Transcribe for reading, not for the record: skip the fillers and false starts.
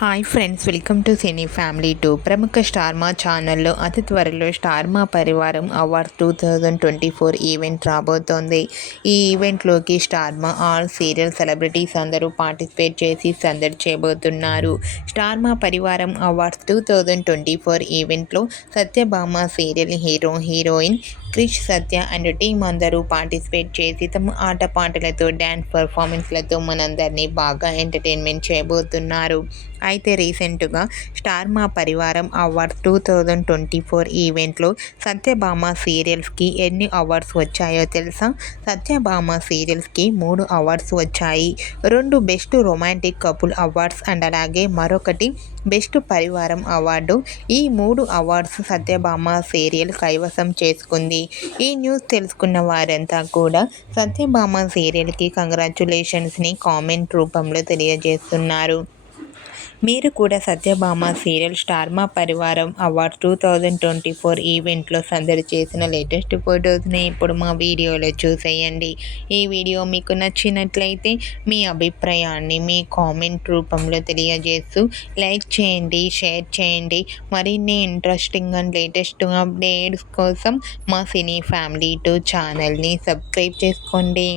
Hi friends, welcome to cine family 2. ప్రముఖ star మా ఛానల్లో అతి త్వరలో స్టార్ మా పరివారం అవార్డ్స్ 2024 ఈవెంట్ రాబోతోంది. ఈ ఈవెంట్లోకి Star Maa all serial celebrities అందరూ పార్టిసిపేట్ చేసి సందడి చేయబోతున్నారు. స్టార్ మా పరివారం అవార్డ్స్ 2024 ఈవెంట్లో Satyabhama serial hero heroine Krish Satya and team అందరూ పార్టిసిపేట్ చేసి తమ ఆటపాటలతో డ్యాన్స్ పర్ఫార్మెన్స్లతో మనందరినీ బాగా ఎంటర్టైన్మెంట్ చేయబోతున్నారు. అయితే రీసెంట్గా స్టార్ మా పరివారం అవార్డ్స్ 2024 ఈవెంట్లో సత్యభామ సీరియల్స్కి ఎన్ని అవార్డ్స్ వచ్చాయో తెలుసా? సత్యభామ సీరియల్స్కి 3 అవార్డ్స్ వచ్చాయి. 2 best romantic couple awards and అలాగే మరొకటి బెస్ట్ పరివారం అవార్డు. ఈ 3 అవార్డ్స్ సత్యభామ సీరియల్ కైవసం చేసుకుంది. ఈ న్యూస్ తెలుసుకున్న వారంతా కూడా సత్యభామ సీరియల్కి కంగ్రాచ్యులేషన్స్ని కామెంట్ రూపంలో తెలియజేస్తున్నారు. మీరు కూడా సత్యభామ సీరియల్ స్టార్ మా పరివారం అవార్డ్స్ 2024 ఈవెంట్లో సందడి చేసిన లేటెస్ట్ ఫొటోస్ని ఇప్పుడు మా వీడియోలో చూసేయండి. ఈ వీడియో మీకు నచ్చినట్లయితే మీ అభిప్రాయాన్ని మీ కామెంట్ రూపంలో తెలియజేస్తూ లైక్ చేయండి, షేర్ చేయండి. మరిన్ని ఇంట్రెస్టింగ్ అండ్ లేటెస్ట్ అప్డేట్స్ కోసం మా సినీ ఫ్యామిలీ 2 ఛానల్ని సబ్స్క్రైబ్ చేసుకోండి.